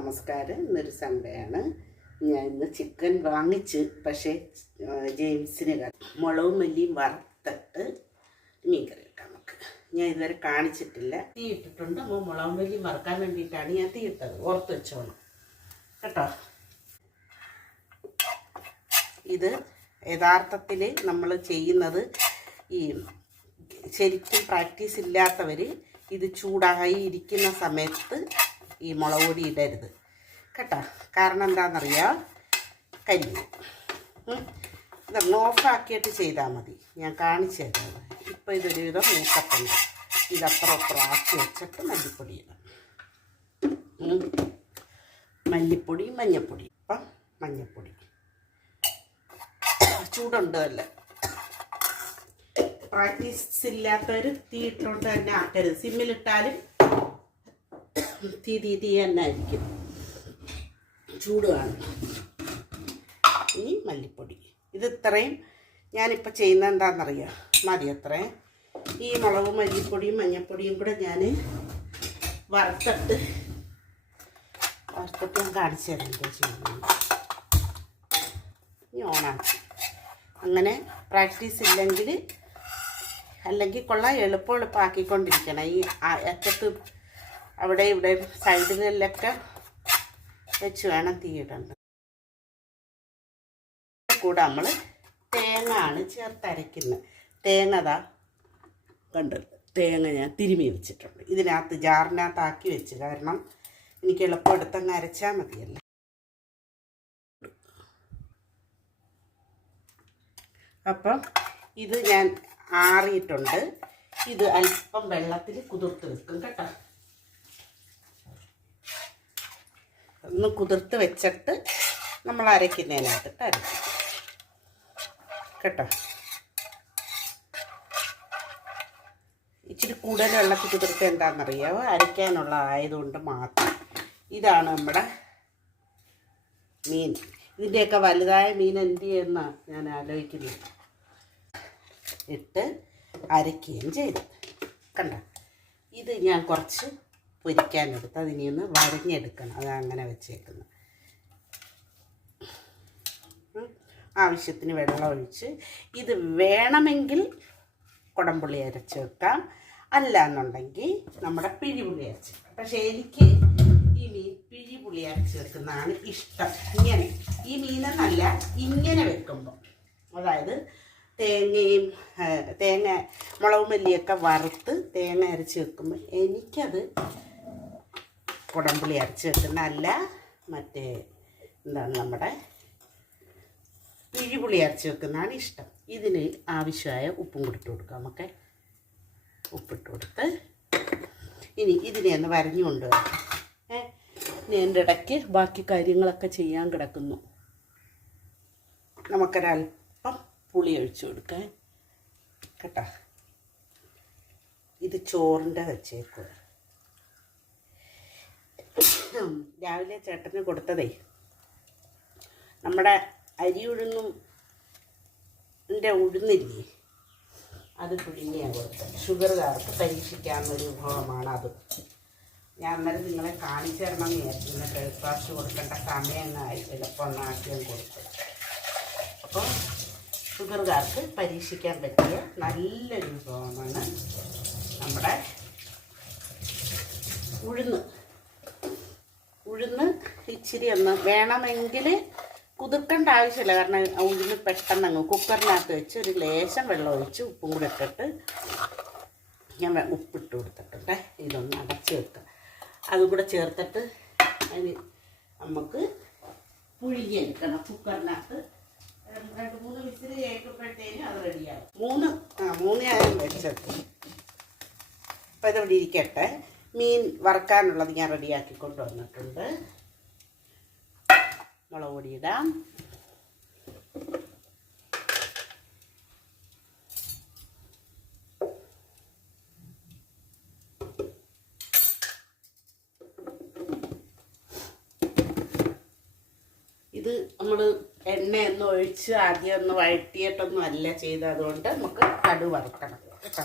നമസ്കാരം. ഇന്നൊരു സൺഡേയാണ്. ഞാൻ ഇന്ന് ചിക്കൻ വാങ്ങിച്ച് പക്ഷേ ജെയിംസിന് മുളകും മല്ലിയും വറുത്തിട്ട് മീൻ കറി വെക്കാം നമുക്ക്. ഞാൻ ഇതുവരെ കാണിച്ചിട്ടില്ല. തീ ഇട്ടിട്ടുണ്ട്. അപ്പോൾ മുളകും മല്ലിയും വറുക്കാൻ വേണ്ടിയിട്ടാണ് ഞാൻ തീ ഇട്ടത്. ഓർത്ത് വെച്ചോണം. കേട്ടോ? ഇത് യഥാർത്ഥത്തിൽ നമ്മൾ ചെയ്യുന്നത് ഈ ശരിക്കും പ്രാക്ടീസ് ഇല്ലാത്തവർ ഇത് ചൂടായി ഇരിക്കുന്ന സമയത്ത് ഈ മുളക് പൊടി ഇടരുത്. കേട്ടോ? കാരണം എന്താണെന്നറിയാം? കരിഞ്ഞു. ഇതൊന്ന് ഓഫാക്കിയിട്ട് ചെയ്താൽ മതി. ഞാൻ കാണിച്ചു തരാം. ഇപ്പോൾ ഇതൊരു വിധം മൂക്കത്തുണ്ട് ഇതപ്പുറം അപ്പുറം ആക്കി വെച്ചിട്ട് മല്ലിപ്പൊടി. മല്ലിപ്പൊടി മഞ്ഞൾപ്പൊടി ഇപ്പം മഞ്ഞൾപ്പൊടി ചൂടുണ്ട് അല്ല? പ്രാക്ടീസ് ഇല്ലാത്തവർ തീ ഇട്ടുകൊണ്ട് തന്നെ ആക്കരുത്. സിമ്മിലിട്ടാലും തീ തീ തീ തന്നെ ആയിരിക്കും ചൂട് കാണും. ഇനി മല്ലിപ്പൊടി. ഇത് ഇത്രയും ഞാനിപ്പോൾ ചെയ്യുന്നത് എന്താണെന്നറിയാം? മതി അത്രയും ഈ മുളകും മല്ലിപ്പൊടിയും മഞ്ഞൾപ്പൊടിയും കൂടെ ഞാൻ വറുത്തിട്ട് വറുത്തിട്ട് ഞാൻ കാണിച്ചു തരാം എന്താ ചെയ്യുന്നത് ഇനി ഓണാക്കി അങ്ങനെ പ്രാക്ടീസ് ഇല്ലെങ്കിൽ അല്ലെങ്കിൽ കൊള്ളാം. എളുപ്പം എളുപ്പമാക്കിക്കൊണ്ടിരിക്കണം ഈ അറ്റത്ത് അവിടെ ഇവിടെ സൈഡുകളിലൊക്കെ വെച്ച് വേണം തീയിടേണ്ടത് കൂടെ നമ്മൾ തേങ്ങ ആണ് ചേർത്തരയ്ക്കുന്നത് തേങ്ങതാ കണ്ട് തേങ്ങ ഞാൻ തിരുമി വെച്ചിട്ടുണ്ട്. ഇതിനകത്ത് ജാറിനകത്താക്കി വെച്ച് കാരണം എനിക്ക് എളുപ്പം എടുത്തങ്ങ് അരച്ചാൽ മതിയല്ലോ. അപ്പം ഇത് ഞാൻ ആറിയിട്ടുണ്ട്. ഇത് അല്പം വെള്ളത്തിൽ കുതിർത്ത് വെക്കും കേട്ടോ. ഒന്ന് കുതിർത്ത് വെച്ചിട്ട് നമ്മൾ അരയ്ക്കുന്നതിനകത്തിട്ട് അരയ്ക്കും. കേട്ടോ? ഇച്ചിരി കൂടുതൽ വെള്ളത്തിൽ കുതിർത്ത് എന്താണെന്നറിയാമോ അരയ്ക്കാനുള്ള ആയതുകൊണ്ട് മാത്രം. ഇതാണ് നമ്മുടെ മീൻ. ഇതിന്റെയൊക്കെ വലുതായ മീൻ എന്ത് ചെയ്യുമെന്നാണ് ഞാൻ ആലോചിക്കുന്നത് ഇട്ട് അരയ്ക്കുകയും ചെയ്തു. കണ്ട? ഇത് ഞാൻ കുറച്ച് പൊരിക്കാനെടുത്ത് അതിനെ ഒന്ന് വരഞ്ഞെടുക്കണം. അത് അങ്ങനെ വെച്ചേക്കുന്നത് ആവശ്യത്തിന് വെള്ളം ഒഴിച്ച് ഇത് വേണമെങ്കിൽ കുടംപുള്ളി അരച്ച് വെക്കാം. അല്ല എന്നുണ്ടെങ്കിൽ നമ്മുടെ പിഴിപുള്ളി അരച്ച് വെക്കാം. പക്ഷേ എനിക്ക് ഈ മീൻ പിഴിപുള്ളി അരച്ച് വെക്കുന്നതാണ് ഇഷ്ടം. ഇങ്ങനെ ഈ മീനെന്നല്ല ഇങ്ങനെ വെക്കുമ്പോൾ അതായത് തേങ്ങയും തേങ്ങ മുളകുമല്ലിയൊക്കെ വറുത്ത് തേങ്ങ അരച്ച് വെക്കുമ്പോൾ എനിക്കത് കുടംപുളി അരച്ച് വെക്കുന്ന അല്ല മറ്റേ എന്താണ് നമ്മുടെ പിഴിപുളി അരച്ച് വെക്കുന്നതാണ് ഇഷ്ടം. ഇതിന് ആവശ്യമായ ഉപ്പും കൂടി ഇട്ട് കൊടുക്കാം. നമുക്ക് ഉപ്പിട്ട് കൊടുത്ത്. ഇനി ഇതിനെ ഒന്ന് വരഞ്ഞു കൊണ്ടുവരാം ഏ ഇനി എന്റെ ഇടയ്ക്ക് ബാക്കി കാര്യങ്ങളൊക്കെ ചെയ്യാൻ കിടക്കുന്നു. നമുക്കൊരല്പം പുളി ഒഴിച്ചു കൊടുക്കാം. കേട്ടോ? ഇത് ചോറിന്റെ വെച്ചേക്കുക രാവിലെ ചേട്ടന് കൊടുത്തതേ. നമ്മുടെ അരി ഉഴുന്നും ഉഴുന്നില്ലേ? അത് പുഴുങ്ങിയാണ് കൊടുത്തത് ഷുഗറുകാർക്ക് പരീക്ഷിക്കാവുന്ന ഒരു വിഭവമാണ് അത്. ഞാൻ അന്നേരം നിങ്ങളെ കാണിച്ചു തരണം വിചാരിച്ചു. ഇന്ന് ബ്രേക്ക്ഫാസ്റ്റ് കൊടുക്കേണ്ട സമയമായി ചിലപ്പോൾ ഒന്നാക്കിയും കൊടുത്തു. അപ്പോൾ ഷുഗറുകാർക്ക് പരീക്ഷിക്കാൻ പറ്റിയ നല്ലൊരു വിഭവമാണ് നമ്മുടെ ഉഴുന്ന്. ഉഴുന്ന് ഇച്ചിരി ഒന്ന് വേണമെങ്കിൽ കുതിർക്കേണ്ട ആവശ്യമില്ല. കാരണം ഉഴുന്ന് പെട്ടെന്ന് അങ്ങ് കുക്കറിനകത്ത് വെച്ച് ഒരു ലേശം വെള്ളം ഒഴിച്ച് ഉപ്പും കൂടെ ഇട്ടിട്ട് ഞാൻ ഉപ്പിട്ട് കൊടുത്തിട്ടുണ്ട്. ഇതൊന്ന് അടച്ച് വെക്കുക അതും കൂടെ ചേർത്തിട്ട് അതിന് നമുക്ക് പുഴുകിയെടുക്കണം. കുക്കറിനകത്ത് രണ്ട് മൂന്ന് വിസിൽ കേൾക്കുമ്പോഴത്തേനും അത് റെഡിയാകും മൂന്ന് ആ മൂന്ന് ഞാൻ വെച്ചെടുക്കും അപ്പം ഇതവിടെ ഇരിക്കട്ടെ. മീൻ വറുക്കാനുള്ളത് ഞാൻ റെഡിയാക്കി കൊണ്ടുവന്നിട്ടുണ്ട്. മുളക് പൊടി ഇടാം. ഇത് നമ്മൾ എണ്ണയൊന്നും ഒഴിച്ച് ആദ്യം ഒന്ന് വഴറ്റിയിട്ടൊന്നും അല്ല ചെയ്തതുകൊണ്ട് നമുക്ക് കടു വറുക്കണം. കേട്ടോ.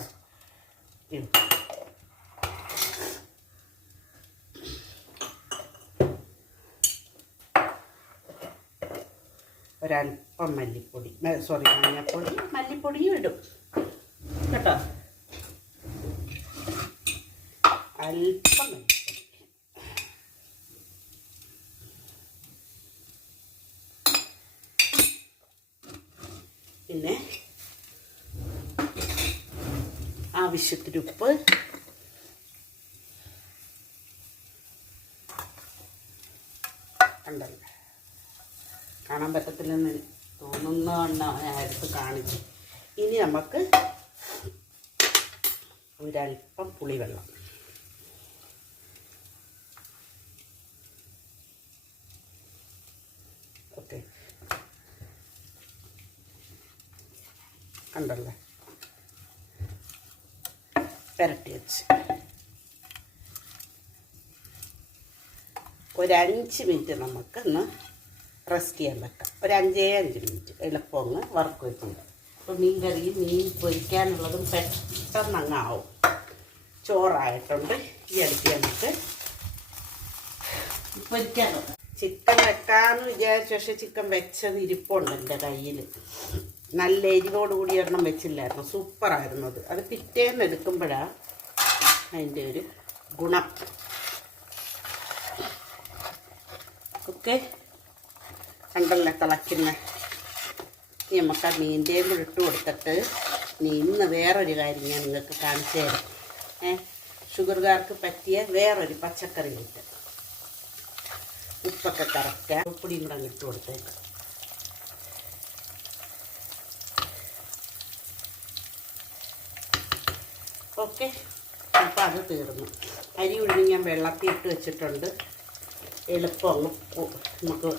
ഒരല്പം മല്ലിപ്പൊടി സോറി മഞ്ഞൾപ്പൊടി മല്ലിപ്പൊടിയും ഇടും. കേട്ടോ? അല്പം പിന്നെ ആവശ്യത്തിന് ഉപ്പ് കണ്ടല്ലോ കാണാൻ പറ്റത്തില്ലെന്ന് തോന്നുന്നതാണ് ഞാൻ എടുത്ത് കാണിച്ചു ഇനി നമുക്ക് ഒരല്പം പുളിവെള്ളം. ഓക്കെ. കണ്ടല്ലേ? പുരട്ടി വെച്ച്. ഒരഞ്ച് മിനിറ്റ് നമുക്കൊന്ന് റെസ്റ്റ് ചെയ്യാൻ വെക്കാം. ഒരു അഞ്ചേ അഞ്ച് മിനിറ്റ് എളുപ്പമൊന്ന് വർക്ക് വെച്ചിട്ട്. അപ്പോൾ മീൻ കറി മീൻ പൊരിക്കാനുള്ളതും പെട്ടെന്ന് അങ്ങ് ആവും ചോറായിട്ടുണ്ട്. ഈ അടുത്ത് നമുക്ക് പൊരിക്കാനുള്ളത് ചിക്കൻ വെക്കാമെന്ന് വിചാരിച്ച. പക്ഷെ ചിക്കൻ വെച്ചത് ഇരിപ്പുണ്ട് എന്റെ കയ്യിൽ നല്ല എരിവോട് കൂടി ഒരെണ്ണം വെച്ചില്ലായിരുന്നു. സൂപ്പറായിരുന്നു അത്. അത് പിറ്റേന്ന് എടുക്കുമ്പോഴാണ് അതിന്റെ ഒരു ഗുണം. ഓക്കെ? കണ്ടല്ലേ ഇനി നമുക്ക് ആ മീന്റെയും കൂടെ ഇട്ട് കൊടുത്തിട്ട് ഇനി ഇന്ന് വേറൊരു കാര്യം ഞാൻ നിങ്ങൾക്ക് കാണിച്ചു തരാം. ഏ ഷുഗർകാർക്ക് പറ്റിയ വേറൊരു പച്ചക്കറി കിട്ടും ഉപ്പൊക്കെ കറക്റ്റാ. ഉപ്പൊടിയും കൂടെ ഇട്ട് കൊടുത്തേക്ക്. ഓക്കെ. അപ്പം അത് തീർന്നു. അരി ഉഴുന്ന് ഞാൻ വെള്ളത്തിൽ ഇട്ട് വെച്ചിട്ടുണ്ട്. എളുപ്പം നമുക്ക്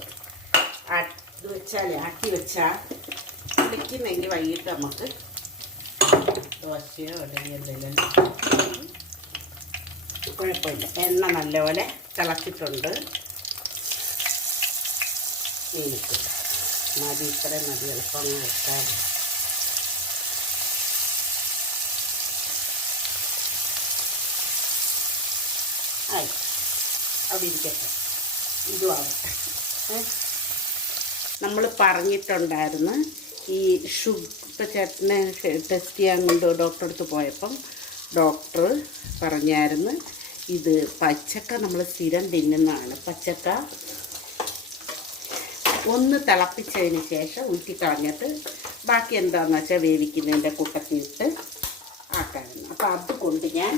ഇത് വെച്ചാൽ ആക്കി വെച്ചാൽ കുളിക്കുന്നെങ്കിൽ വൈകിട്ട് നമുക്ക് ദോശയോ അല്ലെങ്കിൽ എന്തെങ്കിലും കുഴപ്പമില്ല. എണ്ണ നല്ലപോലെ തിളച്ചിട്ടുണ്ട്. മീനിട്ട്. മതി ഇത്രയും മതി. എളുപ്പം വെക്കാൻ ആയി. അവിടെ ഇരിക്കട്ടെ. ഇതും ആവട്ടെ. നമ്മൾ പറഞ്ഞിട്ടുണ്ടായിരുന്നു ഈ ഷുഗർ ഇപ്പോൾ ചേട്ടനെ ടെസ്റ്റ് ചെയ്യാൻ കൊണ്ട് ഡോക്ടറെ അടുത്ത് പോയപ്പം ഡോക്ടർ പറഞ്ഞായിരുന്നു ഇത് പച്ചക്ക നമ്മൾ സ്ഥിരം തിന്നുന്നതാണ്. പച്ചക്ക ഒന്ന് തിളപ്പിച്ചതിന് ശേഷം ഊറ്റി കളഞ്ഞിട്ട് ബാക്കി എന്താണെന്ന് വെച്ചാൽ വേവിക്കുന്നതിന്റെ കൂട്ടത്തിലിട്ട് ആക്കായിരുന്നു അപ്പോൾ അതുകൊണ്ട് ഞാൻ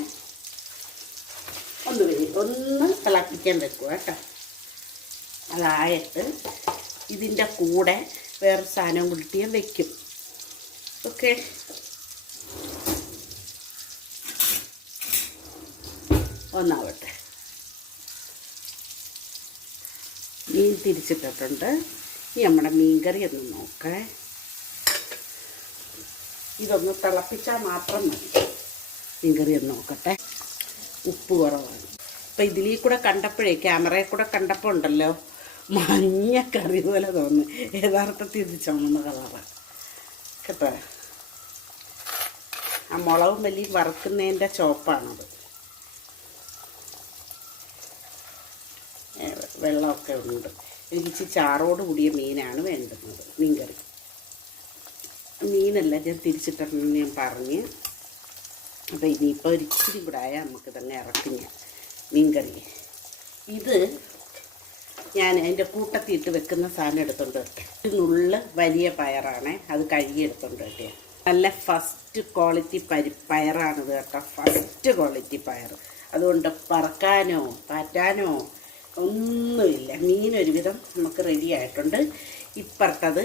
ഒന്ന് വേവി ഒന്ന് തിളപ്പിക്കാൻ വെക്കുക കേട്ടോ. അതായിട്ട് ഇതിന്റെ കൂടെ വേറെ സാധനം കൂട്ടി ഞാൻ വെക്കും. ഓക്കെ. ഒന്നാവട്ടെ. മീൻ തിരിച്ചിട്ടിട്ടുണ്ട്. ഇനി നമ്മുടെ മീൻകറി ഒന്ന് നോക്കേ. ഇതൊന്ന് തിളപ്പിച്ചാൽ മാത്രം മതി. മീൻകറി ഒന്ന് നോക്കട്ടെ. ഉപ്പ് കുറവാണ്. അപ്പം ഇതിലേ കൂടെ കണ്ടപ്പോഴേ ക്യാമറയിൽ കൂടെ കണ്ടപ്പോൾ ഉണ്ടല്ലോ. മഞ്ഞ കറി പോലെ തോന്നുന്നു യഥാർത്ഥത്തിൽ ഇത് ചുമന്ന കളറാണ് കേട്ടോ? ആ മുളകും വലിയ വറുക്കുന്നതിന്റെ ചോപ്പാണത്. വെള്ളമൊക്കെ ഉണ്ട്. എനിക്ക് ചാറോട് കൂടിയ മീനാണ് വേണ്ടുന്നത്. മീൻകറി. മീനല്ല ഞാൻ തിരിച്ചിട്ടെന്ന് ഞാൻ പറഞ്ഞ്. അപ്പോൾ ഇനിയിപ്പോൾ ഒരിച്ചിരി കൂടെ നമുക്ക് തന്നെ ഇറക്കി ഞാൻ മീൻകറി ഇത് ഞാൻ അതിന്റെ കൂട്ടത്തിൽ ഇട്ട് വെക്കുന്ന സാധനം എടുത്തുണ്ട് വരട്ടെ ഇതിനുള്ള വലിയ പയറാണ് അത് കഴുകി എടുത്തോണ്ട് വരട്ടെ നല്ല ഫസ്റ്റ് ക്വാളിറ്റി പരി പയറാണിത് കേട്ടോ. ഫസ്റ്റ് ക്വാളിറ്റി പയർ അതുകൊണ്ട് പറക്കാനോ പാറ്റാനോ ഒന്നുമില്ല. മീൻ ഒരുവിധം നമുക്ക് റെഡി ആയിട്ടുണ്ട്. ഇപ്പുറത്തത്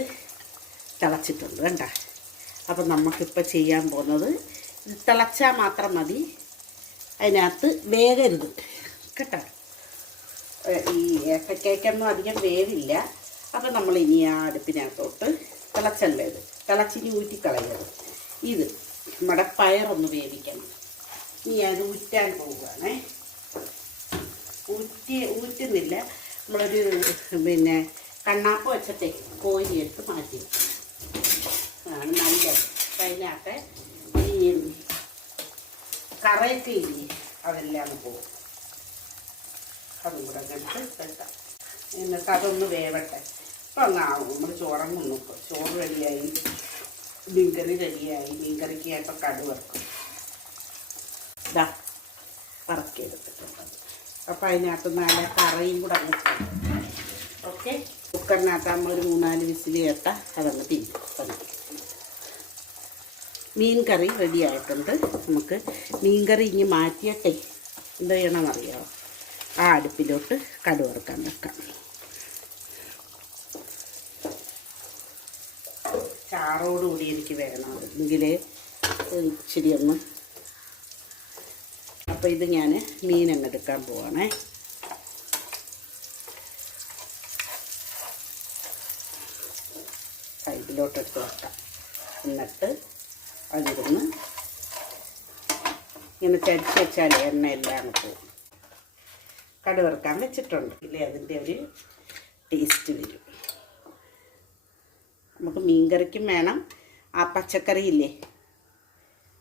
തിളച്ചിട്ടുണ്ട് കണ്ട. അപ്പം നമുക്കിപ്പോൾ ചെയ്യാൻ പോകുന്നത് തിളച്ചാൽ മാത്രം മതി. അതിനകത്ത് വേഗരുത് കേട്ടോ. ഈ ഏത്തക്കായ്ക്കൊന്നും അധികം വേവില്ല. അപ്പം നമ്മൾ ഇനി ആ അടുപ്പിനകത്തോട്ട് തിളച്ചല്ലത് തിളച്ചിനി ഊറ്റിക്കളയത് ഇത് നമ്മുടെ പയറൊന്ന് വേവിക്കണം. ഇനി അത് ഊറ്റാൻ പോവുകയാണേ. ഊറ്റി ഊറ്റുന്നില്ല. നമ്മളൊരു പിന്നെ കണ്ണാപ്പ് വെച്ചിട്ടേ കോരി എടുത്ത് മാറ്റി ആണ് നല്ലത്. അതിനകത്ത് ഈ കറയൊക്കെ ഇല്ലേ അതെല്ലാം പോകും. അതും കൂടെ അങ്ങോട്ട് വെക്കാം എന്നിട്ട് അതൊന്ന് വേവട്ടെ ഇപ്പം ഒന്നാവും നമ്മൾ ചോറങ്ങ് ഇപ്പോൾ ചോറ് റെഡിയായി മീൻകറി റെഡിയായി മീൻകറിക്ക് ആയപ്പോൾ കടു വറക്കും ഇതാ വറക്കിയെടുത്തിട്ടുണ്ട് അപ്പം അതിനകത്ത് നല്ല കറിയും കൂടെ അങ്ങ് ഓക്കെ കുക്കറിനകത്ത് നമ്മൾ ഒരു മൂന്നാൽ വിസിൽ ഏട്ട അതങ്ങ് തിരിക്കും മീൻ കറി റെഡി ആയിട്ടുണ്ട് നമുക്ക് മീൻ കറി ഇനി മാറ്റിയട്ടെ എന്ത് ചെയ്യണമെന്നറിയാമോ ആ അടുപ്പിലോട്ട് കടു വറുക്കാൻ വെക്കാം. ചാറോടുകൂടി എനിക്ക് വേണം എങ്കിൽ ഇച്ചിരി ഒന്ന്. അപ്പോൾ ഇത് ഞാൻ മീനങ്ങ് എടുക്കാൻ പോവാണേ. സൈഡിലോട്ട് എടുത്ത് വെക്കാം. എന്നിട്ട് അതിരുന്ന് ഇങ്ങനെ ചരിച്ച് വെച്ചാൽ എണ്ണ എല്ലാം പോകും കടുവറുക്കാൻ വെച്ചിട്ടുണ്ട്. ഇല്ലേ അതിന്റെ ഒരു ടേസ്റ്റ് വരും. നമുക്ക് മീൻകറിക്കും വേണം. ആ പച്ചക്കറി ഇല്ലേ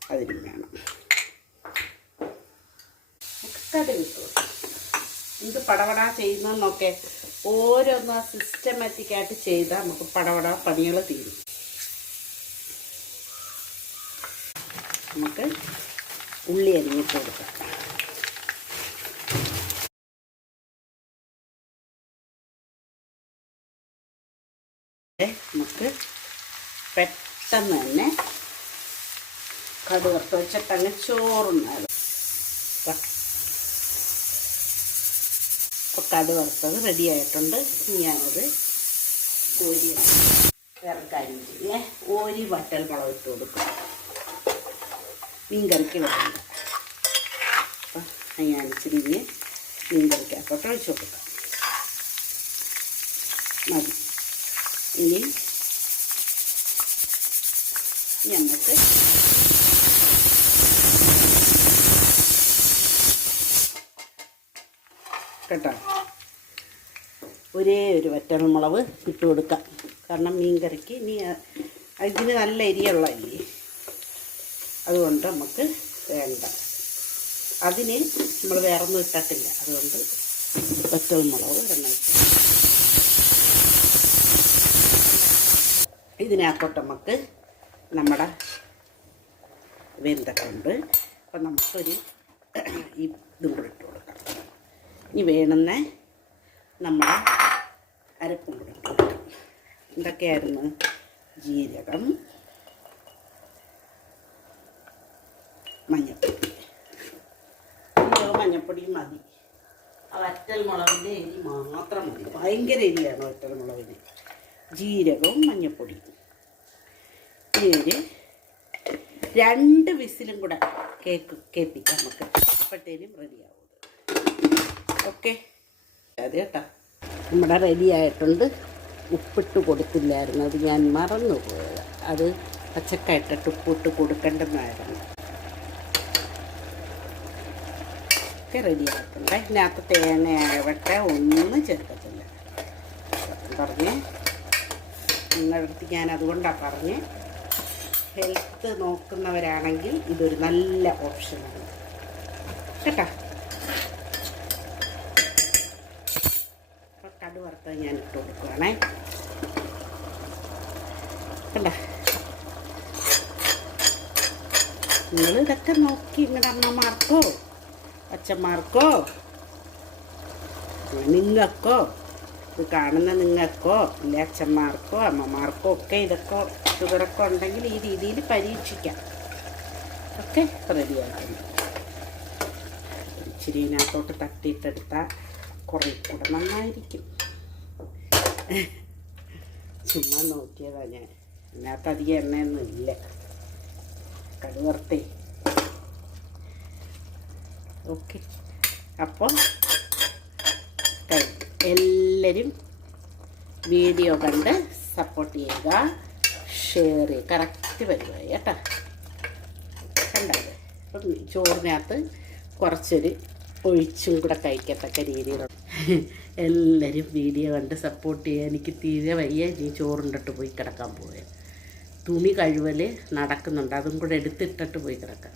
അതിനും വേണം. കടുക് ഇട്ടു പടവട പടപട ചെയ്യുന്നതെന്നൊക്കെ ഓരോന്ന് സിസ്റ്റമാറ്റിക് ആയിട്ട് ചെയ്താൽ നമുക്ക് പടവട പണികൾ തീരും. നമുക്ക് ഉള്ളി അരിഞ്ഞിട്ട് കൊടുക്കാം ഏ, നമുക്ക് പെട്ടെന്ന് തന്നെ കടുവത്ത് വെച്ചിട്ടങ്ങ് ചോറുണ്ടാകും ഇപ്പോൾ കടു വറുത്തത് റെഡി ആയിട്ടുണ്ട്. ഞാനത് കോരി കാര്യം ചെയ്യേ ഓരി വട്ടൽ മുളക് ഇട്ട് കൊടുക്കും. മീൻകറിക്ക് വേണ്ട. അപ്പം ഞാൻ ഇച്ചിരി ഇനി മീൻ കറിക്കകത്തോട്ട് കൊടുക്കാം. മതി. ഇനി ഞങ്ങൾക്ക് കേട്ടോ ഒരേ ഒരു വറ്റൽമുളക് ഇട്ട് കൊടുക്കാം. കാരണം മീൻ കറിക്ക് ഇനി ഇതിന് നല്ല എരിയുള്ള അല്ലേ അതുകൊണ്ട് നമുക്ക് വേണ്ട. അതിന് നമ്മൾ വേറെ ഒന്നും ഇട്ടിട്ടില്ല. അതുകൊണ്ട് വറ്റൽമുളക് ഒരെണ്ണം ഇതിനകത്തോട്ട് നമുക്ക് നമ്മുടെ വെന്തിട്ടുണ്ട് അപ്പം നമുക്കൊരു ഇതും കൂടെ ഇട്ട് കൊടുക്കാം. ഇനി വേണമെന്ന നമ്മുടെ അരപ്പും കൂടെ കൊടുക്കാം. എന്തൊക്കെയായിരുന്നു? ജീരകം മഞ്ഞൾപ്പൊടി. ജീരകം മഞ്ഞൾപ്പൊടി മതി. വറ്റൽ മുളകിന്റെ എരി മാത്രം മതി. ഭയങ്കര എരിയാണ് വറ്റൽ മുളകിന്. ജീരകവും മഞ്ഞൾപ്പൊടിയും. ഇനി രണ്ട് വിസിലും കൂടെ കേക്ക് കേൾപ്പിക്കാം നമുക്ക്. അപ്പോഴത്തേനും റെഡിയാവും ഓക്കെ അതെ കേട്ടോ. നമ്മുടെ റെഡി ആയിട്ടുണ്ട്. ഉപ്പിട്ട് കൊടുത്തില്ലായിരുന്നു. അത് ഞാൻ മറന്നു പോയത് അത് പച്ചക്കായിട്ടിട്ട് ഉപ്പിട്ട് കൊടുക്കേണ്ടതായിരുന്നു. ഒക്കെ റെഡി ആയിട്ടുണ്ട്. ഇതിനകത്ത് തേങ്ങ ആവട്ടെ ഒന്നും ചേർക്കത്തില്ല. പറഞ്ഞ് നിങ്ങളടുത്ത് ഞാൻ അതുകൊണ്ടാണ് പറഞ്ഞ്. ഹെൽത്ത് നോക്കുന്നവരാണെങ്കിൽ ഇതൊരു നല്ല ഓപ്ഷനാണ് കേട്ടോ അപ്പോൾ കടു വറുത്തത് ഞാൻ ഇട്ട് കൊടുക്കുകയാണേ കണ്ട? നിങ്ങൾ ഇതൊക്കെ നോക്കി നിങ്ങളുടെ അമ്മമാർക്കോ അച്ഛന്മാർക്കോ നിങ്ങൾക്കോ ഇത് കാണുന്ന നിങ്ങൾക്കോ ഇല്ല അച്ഛന്മാർക്കോ അമ്മമാർക്കോ ഒക്കെ ഇതൊക്കെ ഷുഗറൊക്കെ ഉണ്ടെങ്കിൽ ഈ രീതിയിൽ പരീക്ഷിക്കാം. ഒക്കെ റെഡിയാക്കുന്നു ഇച്ചിരി ഇതിനകത്തോട്ട് തട്ടിയിട്ടെടുത്താൽ കുറേ കൂടെ നന്നായിരിക്കും. ചുമ്മാ നോക്കിയതാ ഞാൻ. ഇതിനകത്ത് അധികം എണ്ണയൊന്നും ഇല്ല. കടുവർത്തേ. ഓക്കെ. അപ്പോൾ എല്ലാവരും വീഡിയോ കണ്ട് സപ്പോർട്ട് ചെയ്യുക ഷെയർ ചെയ്യുക. കറക്റ്റ് പരിപാടി കേട്ടോ. കണ്ടത്? അപ്പം ചോറിനകത്ത് കുറച്ചൊരു ഒഴിച്ചും കൂടെ കഴിക്കത്തക്ക രീതിയിലുള്ള എല്ലാവരും വീഡിയോ കണ്ട് സപ്പോർട്ട് ചെയ്യുക എനിക്ക് തീരെ വയ്യ. നീ ചോറുണ്ടിട്ട് പോയി കിടക്കാൻ പോവുക തുണി കഴിവൽ നടക്കുന്നുണ്ട്. അതും കൂടെ എടുത്തിട്ടിട്ട് പോയി കിടക്കാം.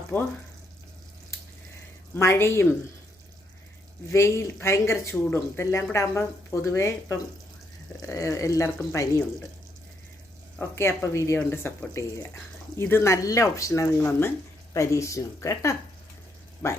അപ്പോൾ മഴയും വെയിൽ ഭയങ്കര ചൂടും ഇതെല്ലാം കൂടെ ആകുമ്പം പൊതുവേ ഇപ്പം എല്ലാവർക്കും പനിയുണ്ട്. ഓക്കെ അപ്പോൾ വീഡിയോ കൊണ്ട് സപ്പോർട്ട് ചെയ്യുക. ഇത് നല്ല ഓപ്ഷനാണ് നിങ്ങളൊന്ന് പരീക്ഷിച്ച് നോക്കുക കേട്ടോ. ബൈ